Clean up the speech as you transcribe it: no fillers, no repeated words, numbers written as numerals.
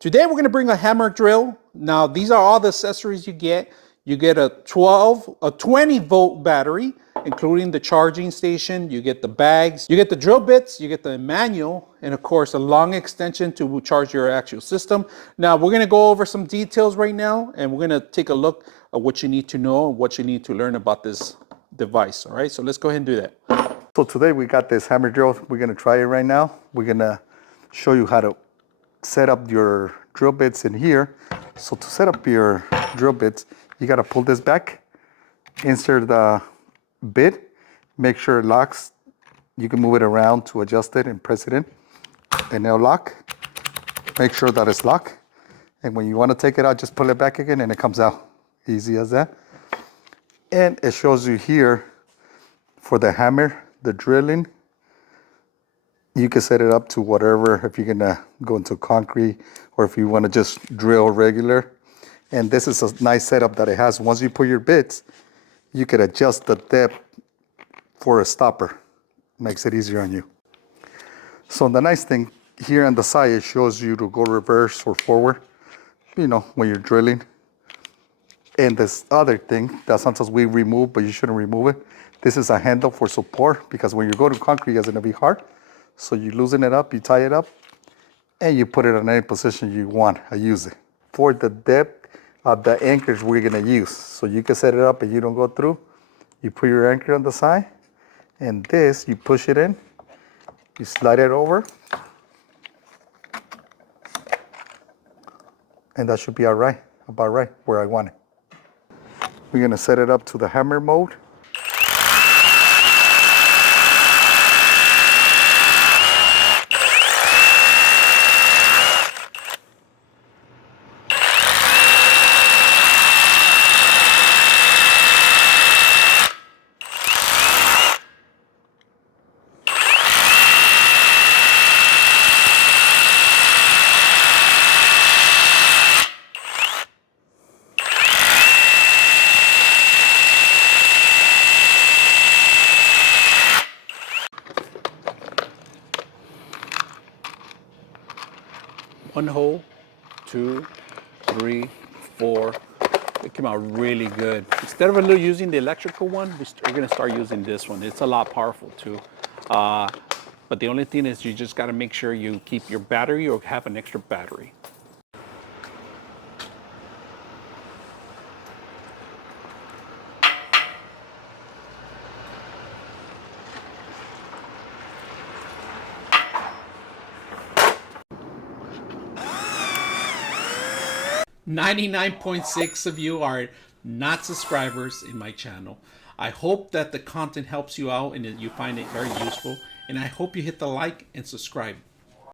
Today we're going to bring a hammer drill. Now these are all the accessories you get. You get a 20 volt battery, including the charging station. You get the bags, you get the drill bits, you get the manual, and of course a long extension to charge your actual system. Now we're going to go over some details right now, and we're going to take a look at what you need to know and what you need to learn about this device. All right, so let's go ahead and do that. So today we got this hammer drill. We're going to try it right now. We're going to show you how to set up your drill bits in here. So to set up your drill bits, you got to pull this back, insert the bit, make sure it locks. You can move it around to adjust it and press it in, and it'll lock. Make sure that it's locked. And when you want to take it out, just pull it back again and it comes out. Easy as that. And it shows you here for the hammer, the drilling. You can set it up to whatever, if you're gonna go into concrete or if you want to just drill regular. And this is a nice setup that it has. Once you put your bits, you can adjust the depth for a stopper. Makes it easier on you. So the nice thing here on the side, it shows you to go reverse or forward, you know, when you're drilling. And this other thing that sometimes we remove, but you shouldn't remove it. This is a handle for support, because when you go to concrete, it's gonna be hard. So you loosen it up, you tie it up, and you put it in any position you want to use it. For the depth of the anchors we're gonna use. So you can set it up and you don't go through. You put your anchor on the side, and this, you push it in, you slide it over, and that should be about right where I want it. We're gonna set it up to the hammer mode. One hole, 2, 3, 4. It came out really good. Instead of using the electrical one, we're gonna start using this one. It's a lot powerful too. But the only thing is you just gotta make sure you keep your battery or have an extra battery. .6 of you are not subscribers in my channel. I hope that the content helps you out and that you find it very useful. And I hope you hit the like and subscribe